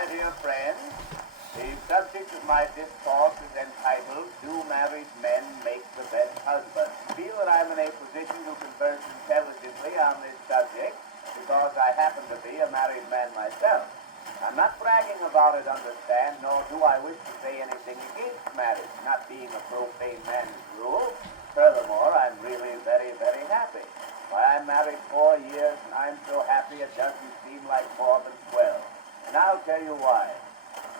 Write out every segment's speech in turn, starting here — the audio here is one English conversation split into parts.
My dear friends, the subject of my discourse is entitled, Do Married Men Make the Best Husbands? I feel that I'm in a position to converse intelligently on this subject because I happen to be a married man myself. I'm not bragging about it, understand, nor do I wish to say anything against marriage, not being a profane man as a rule. Furthermore, I'm really very, very happy. Why, I'm married 4 years, and I'm so happy it doesn't seem like more than 12. And I'll tell you why.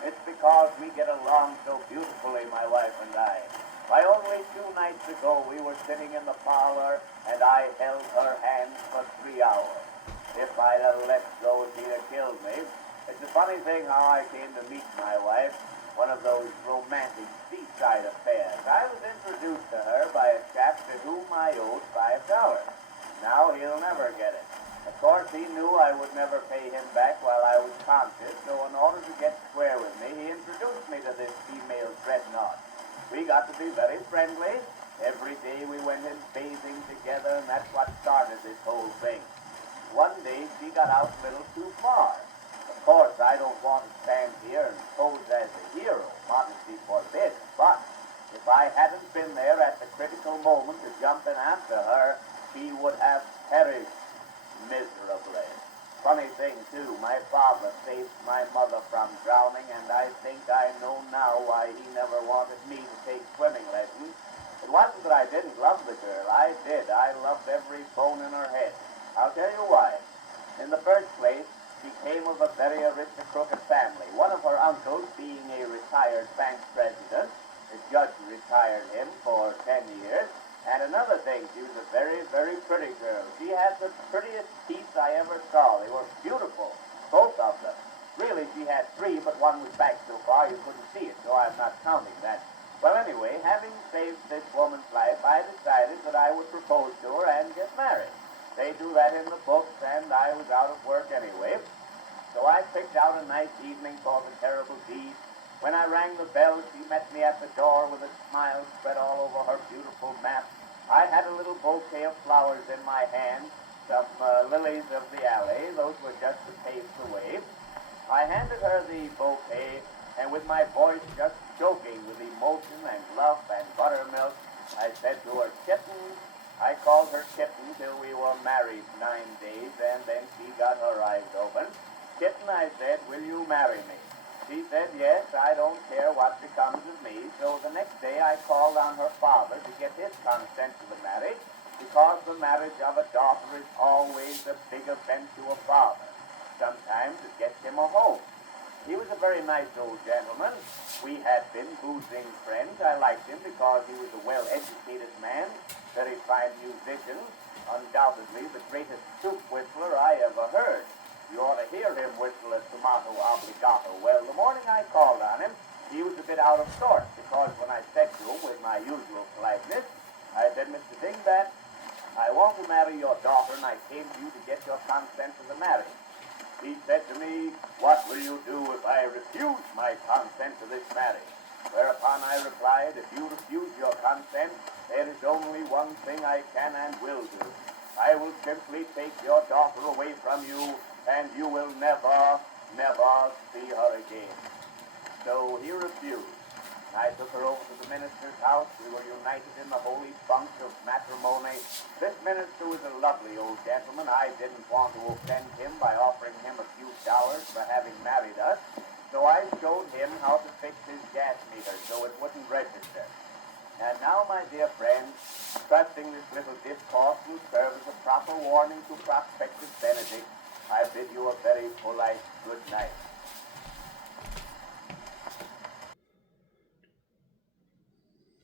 It's because we get along so beautifully, my wife and I. Why, only 2 nights ago we were sitting in the parlor, and I held her hand for 3 hours. If I'd have let go, she'd have killed me. It's a funny thing how I came to meet my wife, one of those romantic seaside affairs. I was introduced to her by a chap to whom I owed $5. Now he'll never get it. Of course, he knew I would never pay him back while I was conscious, so in order to get square with me, he introduced me to this female dreadnaught. We got to be very friendly. Every day we went in bathing together, and that's what started this whole thing. One day, she got out a little too far. Of course, I don't want to stand here and pose as a hero, modesty forbids, but if I hadn't been there at the critical moment to jump in after her, she would have perished miserably. Funny thing, too, my father saved my mother from drowning, and I think I know now why he never wanted me to take swimming lessons. It wasn't that I didn't love the girl. I did. I loved every bone in her head. I'll tell you why. In the first place, she came of a very aristocratic family. One of her uncles, being a retired bank president, the judge retired him for 10 years. And another thing, she was a very, very pretty girl. She had the prettiest teeth I ever saw. They were beautiful, both of them. Really, she had 3, but one was back so far you couldn't see it, so I'm not counting that. Well, anyway, having saved this woman's life, I decided that I would propose to her and get married. They do that in the books, and I was out of work anyway. So I picked out a nice evening for the terrible deed. When I rang the bell, she met me at the door with a smile spread all over her beautiful map. I had a little bouquet of flowers in my hand, some lilies of the alley. Those were just to pave the way. I handed her the bouquet, and with my voice just choking with emotion and love and buttermilk, I said to her, "Kitten." I called her Kitten till we were married 9 days, and then she got her eyes open. "Kitten," I said, "will you marry me?" She said, "Yes, I don't care what becomes of me." So the next day I called on her father to get his consent to the marriage, because the marriage of a daughter is always a big event to a father. Sometimes it gets him a home. He was a very nice old gentleman. We had been boozing friends. I liked him because he was a well-educated man, very fine musician, undoubtedly the greatest soup whistler I ever heard. You ought to hear him whistle a tomato obligato. Well, the morning I called on him, he was a bit out of sorts, because when I said to him with my usual politeness, I said, "Mr. Dingbat, I want to marry your daughter, and I came to you to get your consent to the marriage." He said to me, "What will you do if I refuse my consent to this marriage?" Whereupon I replied, "If you refuse your consent, there is only one thing I can and will do. I will simply take your daughter away from you, and you will never, never see her again." So he refused. I took her over to the minister's house. We were united in the holy funk of matrimony. This minister was a lovely old gentleman. I didn't want to offend him by offering him a few dollars for having married us, so I showed him how to fix his gas meter so it wouldn't register. And now, my dear friends, trusting this little discourse will serve as a proper warning to prospective Benedict, I bid you a very polite good night.